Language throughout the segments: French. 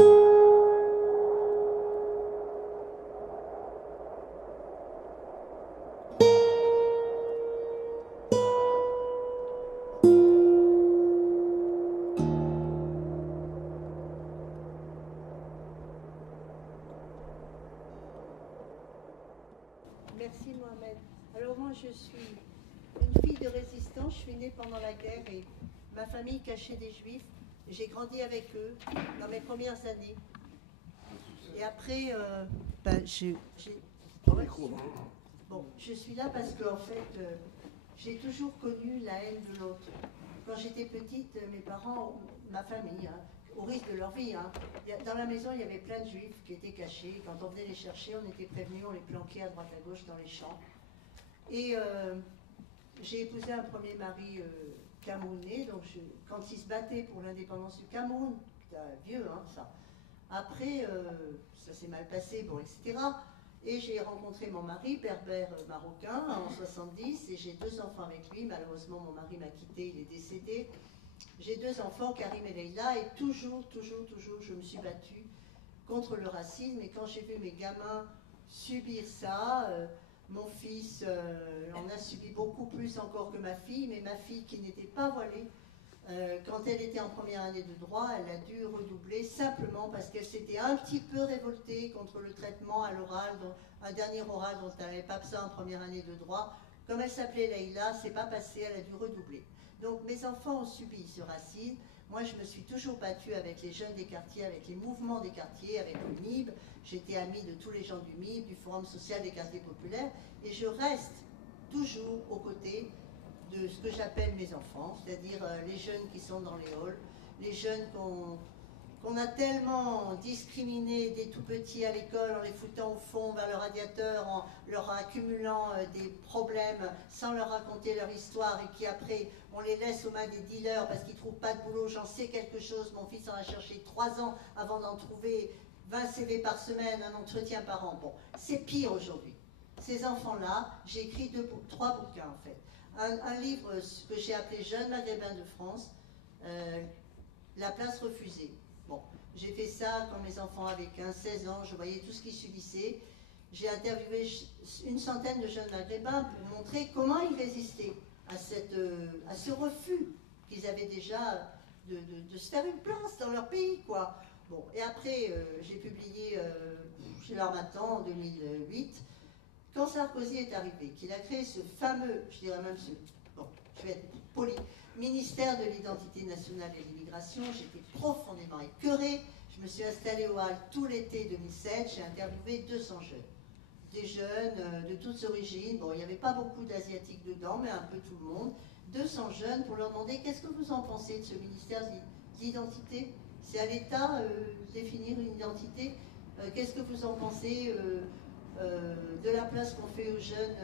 Merci Mohamed. Alors moi je suis une fille de résistance, je suis née pendant la guerre et ma famille cachait des juifs. J'ai grandi avec eux dans mes premières années. Et après, bon, je suis là parce que en fait, j'ai toujours connu la haine de l'autre. Quand j'étais petite, mes parents, ma famille, au risque de leur vie, dans la maison il y avait plein de juifs qui étaient cachés. Quand on venait les chercher, on était prévenus, on les planquait à droite à gauche dans les champs. Et j'ai épousé un premier mari camerounais, donc quand il se battait pour l'indépendance du Cameroun, vieux ça. Après, ça s'est mal passé, bon, etc. Et j'ai rencontré mon mari, berbère marocain, en 70, et j'ai 2 enfants avec lui. Malheureusement, mon mari m'a quitté, il est décédé. J'ai 2 enfants, Karim et Leïla, et toujours, je me suis battue contre le racisme. Et quand j'ai vu mes gamins subir ça, mon fils en a subi beaucoup plus encore que ma fille, mais ma fille qui n'était pas voilée, quand elle était en première année de droit, elle a dû redoubler simplement parce qu'elle s'était un petit peu révoltée contre le traitement à l'oral, un dernier oral dont elle n'avait pas besoin en première année de droit. Comme elle s'appelait Leïla, c'est pas passé, elle a dû redoubler. Donc mes enfants ont subi ce racisme. Moi, je me suis toujours battue avec les jeunes des quartiers, avec les mouvements des quartiers, avec le MIB. J'étais amie de tous les gens du MIB, du Forum social des quartiers populaires, et je reste toujours aux côtés de ce que j'appelle mes enfants, c'est-à-dire les jeunes qui sont dans les halls, les jeunes qu'on a tellement discriminés dès tout petits à l'école en les foutant au fond vers le radiateur, en leur accumulant des problèmes sans leur raconter leur histoire et qui après on les laisse aux mains des dealers parce qu'ils ne trouvent pas de boulot. J'en sais quelque chose, mon fils en a cherché 3 ans avant d'en trouver 20 CV par semaine, un entretien par an. Bon, c'est pire aujourd'hui. Ces enfants-là, j'ai écrit 3 bouquins en fait. Un livre que j'ai appelé Jeunes Maghrébins de France, La place refusée. Bon, j'ai fait ça quand mes enfants avaient 15-16 ans, je voyais tout ce qu'ils subissaient. J'ai interviewé une centaine de jeunes maghrébins pour montrer comment ils résistaient à ce refus qu'ils avaient déjà de se faire une place dans leur pays, quoi. Bon, et après, j'ai publié chez l'Harmattan en 2008, quand Sarkozy est arrivé, qu'il a créé ce fameux, je dirais même bon, je vais être poli, ministère de l'identité nationale et de l'immigration, j'étais profondément écœurée. Je me suis installée au Hall tout l'été 2007, j'ai interviewé 200 jeunes. Des jeunes de toutes origines, bon, il n'y avait pas beaucoup d'Asiatiques dedans, mais un peu tout le monde. 200 jeunes pour leur demander qu'est-ce que vous en pensez de ce ministère de l'identité. C'est à l'État de définir une identité. Qu'est-ce que vous en pensez de la place qu'on fait aux jeunes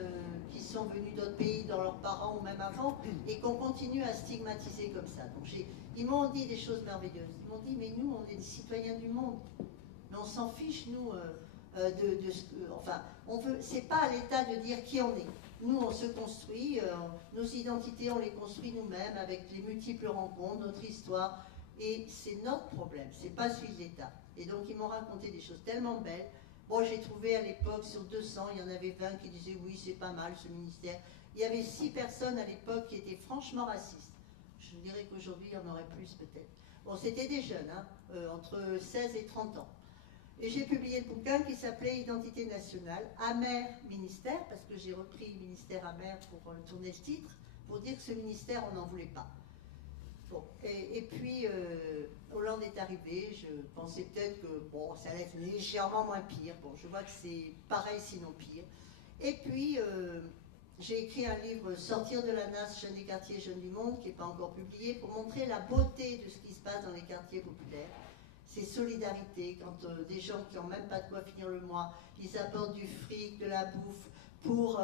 qui sont venus d'autres pays, dans leurs parents ou même avant, et qu'on continue à stigmatiser comme ça. Donc ils m'ont dit des choses merveilleuses. Ils m'ont dit, mais nous, on est des citoyens du monde. Mais on s'en fiche, nous, de ce que... Enfin, c'est pas à l'État de dire qui on est. Nous, on se construit, nos identités, on les construit nous-mêmes avec les multiples rencontres, notre histoire. Et c'est notre problème, c'est pas celui de l'État. Et donc, ils m'ont raconté des choses tellement belles. Bon, j'ai trouvé à l'époque, sur 200, il y en avait 20 qui disaient oui, c'est pas mal ce ministère. Il y avait 6 personnes à l'époque qui étaient franchement racistes. Je dirais qu'aujourd'hui, il y en aurait plus peut-être. Bon, c'était des jeunes, entre 16 et 30 ans. Et j'ai publié le bouquin qui s'appelait Identité nationale, amer ministère, parce que j'ai repris ministère amer pour tourner le titre, pour dire que ce ministère, on n'en voulait pas. Bon, et puis, Hollande est arrivé, je pensais peut-être que bon, ça allait être légèrement moins pire. Bon, je vois que c'est pareil, sinon pire. Et puis, j'ai écrit un livre, Sortir de la nasse, jeunes des quartiers, jeunes du monde, qui n'est pas encore publié, pour montrer la beauté de ce qui se passe dans les quartiers populaires. C'est solidarité, quand des gens qui n'ont même pas de quoi finir le mois, ils apportent du fric, de la bouffe pour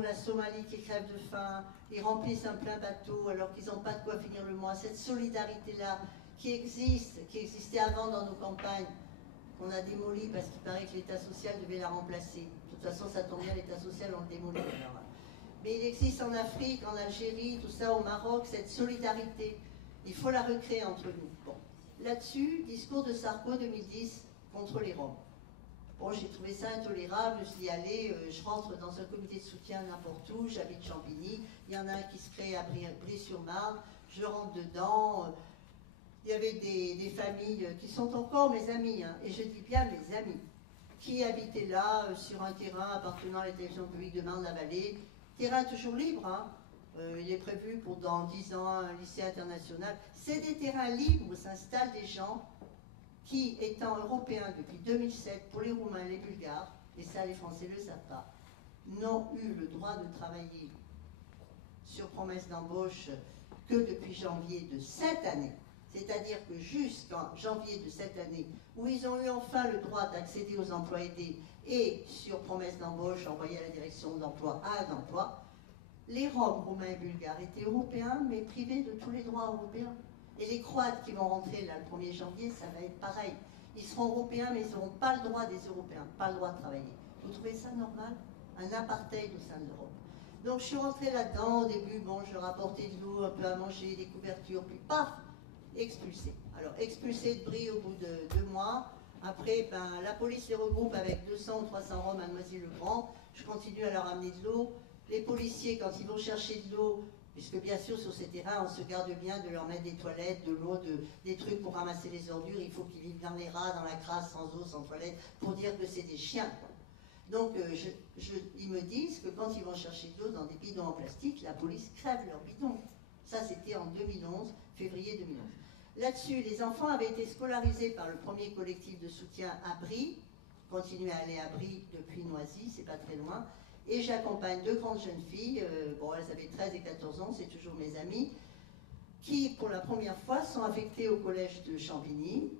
la Somalie qui crève de faim, ils remplissent un plein bateau alors qu'ils n'ont pas de quoi finir le mois. Cette solidarité-là qui existait avant dans nos campagnes, qu'on a démolie parce qu'il paraît que l'État social devait la remplacer. De toute façon, ça tombe bien, l'État social, on le démolit. Alors. Mais il existe en Afrique, en Algérie, tout ça, au Maroc, cette solidarité. Il faut la recréer entre nous. Bon. là-dessus, discours de Sarko 2010 contre les Roms. Bon, j'ai trouvé ça intolérable, je me suis dit, allez, je rentre dans un comité de soutien n'importe où, j'habite Champigny, il y en a un qui se crée à Brie-sur-Marne, je rentre dedans, il y avait des familles qui sont encore mes amis, hein, et je dis bien mes amis, qui habitaient là, sur un terrain appartenant à la télévision publique de Marne-la-Vallée, terrain toujours libre, hein. Il est prévu pour dans 10 ans un lycée international. C'est des terrains libres où s'installent des gens qui, étant européens depuis 2007 pour les Roumains et les Bulgares, et ça les Français ne le savent pas, n'ont eu le droit de travailler sur promesse d'embauche que depuis janvier de cette année. C'est-à-dire que jusqu'en janvier de cette année, où ils ont eu enfin le droit d'accéder aux emplois aidés et sur promesse d'embauche envoyée à la direction de l'emploi à un emploi, les Roms, Roumains et Bulgares étaient européens, mais privés de tous les droits européens. Et les Croates qui vont rentrer là le 1er janvier, ça va être pareil. Ils seront européens, mais ils n'auront pas le droit des Européens, pas le droit de travailler. Vous trouvez ça normal? Un apartheid au sein de l'Europe. Donc je suis rentrée là-dedans, au début, bon, je leur apportais de l'eau, un peu à manger, des couvertures, puis paf, expulsé. Alors expulsé de Brie au bout de 2 mois. Après, ben, la police les regroupe avec 200 ou 300 Roms à Noisy-le-Grand. Je continue à leur amener de l'eau. Les policiers, quand ils vont chercher de l'eau, puisque bien sûr sur ces terrains, on se garde bien de leur mettre des toilettes, de l'eau, des trucs pour ramasser les ordures, il faut qu'ils vivent dans les rats, dans la crasse, sans eau, sans toilette, pour dire que c'est des chiens, quoi. Donc ils me disent que quand ils vont chercher de l'eau dans des bidons en plastique, la police crève leurs bidons. Ça c'était en 2011, février 2011. Là-dessus, les enfants avaient été scolarisés par le premier collectif de soutien à Brie, continuent à aller à Brie depuis Noisy, c'est pas très loin. Et j'accompagne 2 grandes jeunes filles, bon elles avaient 13 et 14 ans, c'est toujours mes amies, qui pour la première fois sont affectées au collège de Champigny.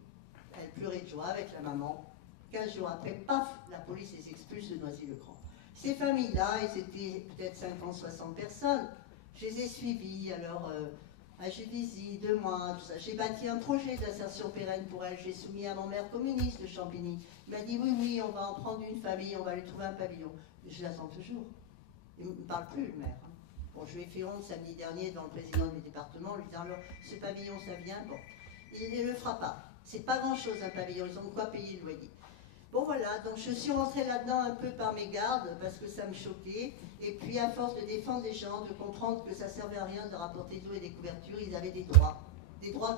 Elles pleuraient de joie avec la maman. 15 jours après, paf, la police les expulse de Noisy-le-Grand. Ces familles-là, ils étaient peut-être 50, 60 personnes. Je les ai suivies, alors à Juvisy, 2 mois, tout ça. J'ai bâti un projet d'insertion pérenne pour elles. J'ai soumis à mon maire communiste de Champigny. Il m'a dit oui, oui, on va en prendre une famille, on va lui trouver un pavillon. Je l'attends toujours. Il ne me parle plus, le maire. Hein. Bon, je lui ai fait honte samedi dernier dans le président du département, en lui disant alors, ce pavillon, ça vient. Bon, il ne le fera pas. C'est pas grand-chose, un pavillon. Ils ont de quoi payer le loyer. Bon, voilà. Donc, je suis rentrée là-dedans un peu par mes gardes, parce que ça me choquait. Et puis, à force de défendre les gens, de comprendre que ça servait à rien de rapporter de l'eau et des couvertures, ils avaient des droits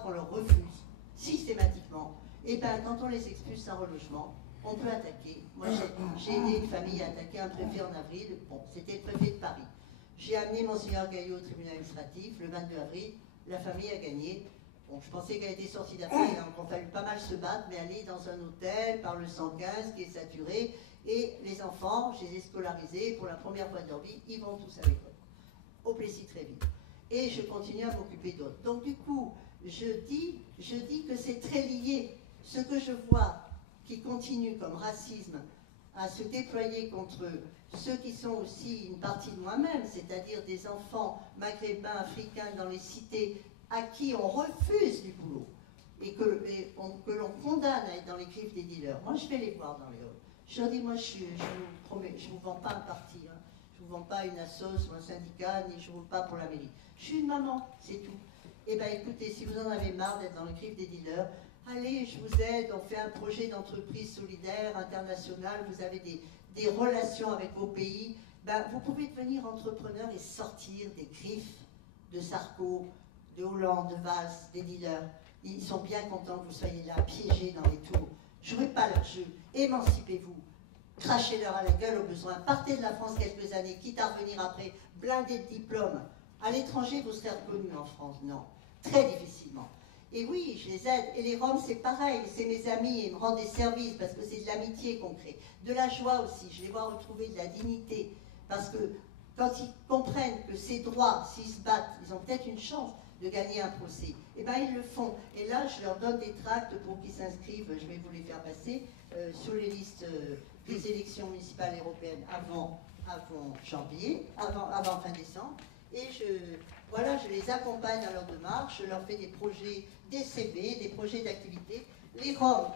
qu'on leur refuse, systématiquement. Et bien, quand on les expulse sans relogement, on peut attaquer. Moi, j'ai aidé une famille à attaquer un préfet en avril. Bon, c'était le préfet de Paris. J'ai amené Monseigneur Gaillot au tribunal administratif le 22 avril. La famille a gagné. Bon, je pensais qu'elle était sortie d'Afrique, donc il a fallu pas mal se battre, mais aller dans un hôtel par le 115 qui est saturé. Et les enfants, je les ai scolarisés pour la première fois de leur vie, ils vont tous à l'école. Au Plessis très vite. Et je continue à m'occuper d'autres. Donc du coup, je dis que c'est très lié. Ce que je vois qui continue comme racisme à se déployer contre ceux qui sont aussi une partie de moi-même, c'est-à-dire des enfants maghrébins, africains dans les cités à qui on refuse du boulot et que l'on condamne à être dans les griffes des dealers. Moi, je vais les voir dans les halls. Je leur dis, moi, je vous promets, je ne vous vends pas un parti, hein. Je ne vous vends pas une assoce ou un syndicat, ni je ne vous vends pas pour la mairie. Je suis une maman, c'est tout. Eh bien, écoutez, si vous en avez marre d'être dans les griffes des dealers, allez, je vous aide, on fait un projet d'entreprise solidaire, international, vous avez des relations avec vos pays, ben, vous pouvez devenir entrepreneur et sortir des griffes de Sarko, de Hollande, de Valls, des dealers. Ils sont bien contents que vous soyez là, piégés dans les tours. Jouez pas leur jeu, émancipez-vous, crachez-leur à la gueule au besoin, partez de la France quelques années, quitte à revenir après, blindés de diplômes. À l'étranger, vous serez reconnus en France, non, très difficilement. Et oui, je les aide. Et les Roms, c'est pareil. C'est mes amis et ils me rendent des services parce que c'est de l'amitié qu'on crée. De la joie aussi. Je les vois retrouver de la dignité. Parce que quand ils comprennent que ces droits, s'ils se battent, ils ont peut-être une chance de gagner un procès. Eh bien, ils le font. Et là, je leur donne des tracts pour qu'ils s'inscrivent. Je vais vous les faire passer sur les listes des élections municipales et européennes avant janvier, avant fin décembre. Et voilà, je les accompagne dans leur démarche, je leur fais des projets, des CV, des projets d'activité. Les Roms,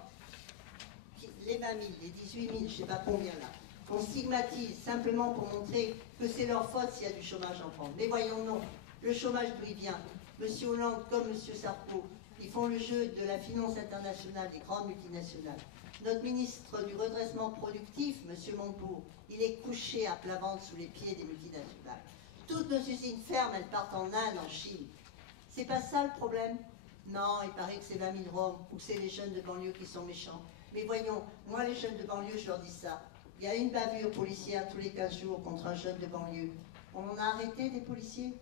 les 20 000, les 18 000, je ne sais pas combien là, qu'on stigmatise simplement pour montrer que c'est leur faute s'il y a du chômage en France. Mais voyons, non. Le chômage, d'où il vient? Monsieur Hollande, comme Monsieur Sarko, Ils font le jeu de la finance internationale, des grandes multinationales. Notre ministre du redressement productif, M. Montebourg, il est couché à plat ventre sous les pieds des multinationales. Toutes nos usines ferment, elles partent en Inde, en Chine. C'est pas ça le problème? Non, il paraît que c'est 20 000 Roms ou c'est les jeunes de banlieue qui sont méchants. Mais voyons, moi les jeunes de banlieue, je leur dis ça. Il y a une bavure policière tous les 15 jours contre un jeune de banlieue. On en a arrêté des policiers?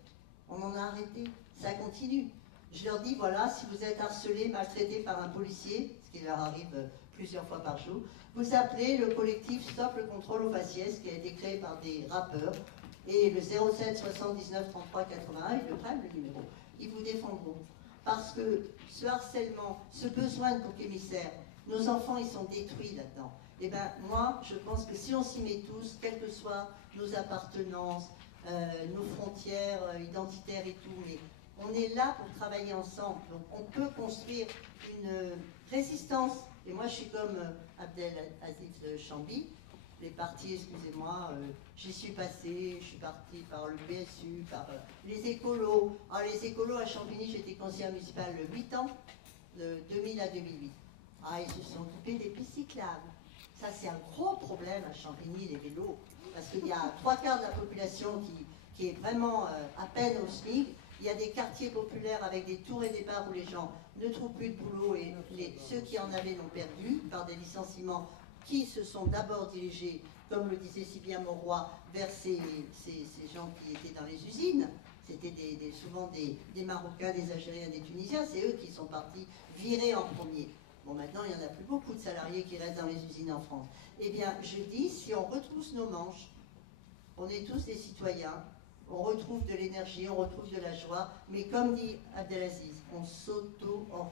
On en a arrêté? Ça continue. Je leur dis, voilà, si vous êtes harcelé, maltraité par un policier, ce qui leur arrive plusieurs fois par jour, vous appelez le collectif Stop le contrôle au faciès, qui a été créé par des rappeurs, et le 07 79 33 81, ils le prennent le numéro. Ils vous défendront. Parce que ce harcèlement, ce besoin de bouc émissaire, nos enfants, ils sont détruits là-dedans. Eh bien, moi, je pense que si on s'y met tous, quelles que soient nos appartenances, nos frontières identitaires et tout, mais on est là pour travailler ensemble. Donc, on peut construire une résistance. Et moi, je suis comme Abdelaziz Chambi, les partis, excusez-moi, j'y suis passé, je suis parti par le PSU, par les écolos. Alors, les écolos à Champigny, j'étais conseillère municipale 8 ans, de 2000 à 2008. Ah, ils se sont occupés des pistes cyclables. Ça, c'est un gros problème à Champigny, les vélos, parce qu'il y a 3/4 de la population qui est vraiment à peine au SMIC. Il y a des quartiers populaires avec des tours et des bars où les gens ne trouvent plus de boulot et ceux qui en avaient l'ont perdu par des licenciements qui se sont d'abord dirigés, comme le disait si bien Mauroy, vers ces gens qui étaient dans les usines. C'était souvent des Marocains, des Algériens, des Tunisiens. C'est eux qui sont partis virer en premier. Bon, maintenant, il n'y en a plus beaucoup de salariés qui restent dans les usines en France. Eh bien, je dis, si on retrousse nos manches, on est tous des citoyens, on retrouve de l'énergie, on retrouve de la joie, mais comme dit Abdelaziz, on s'auto-organise.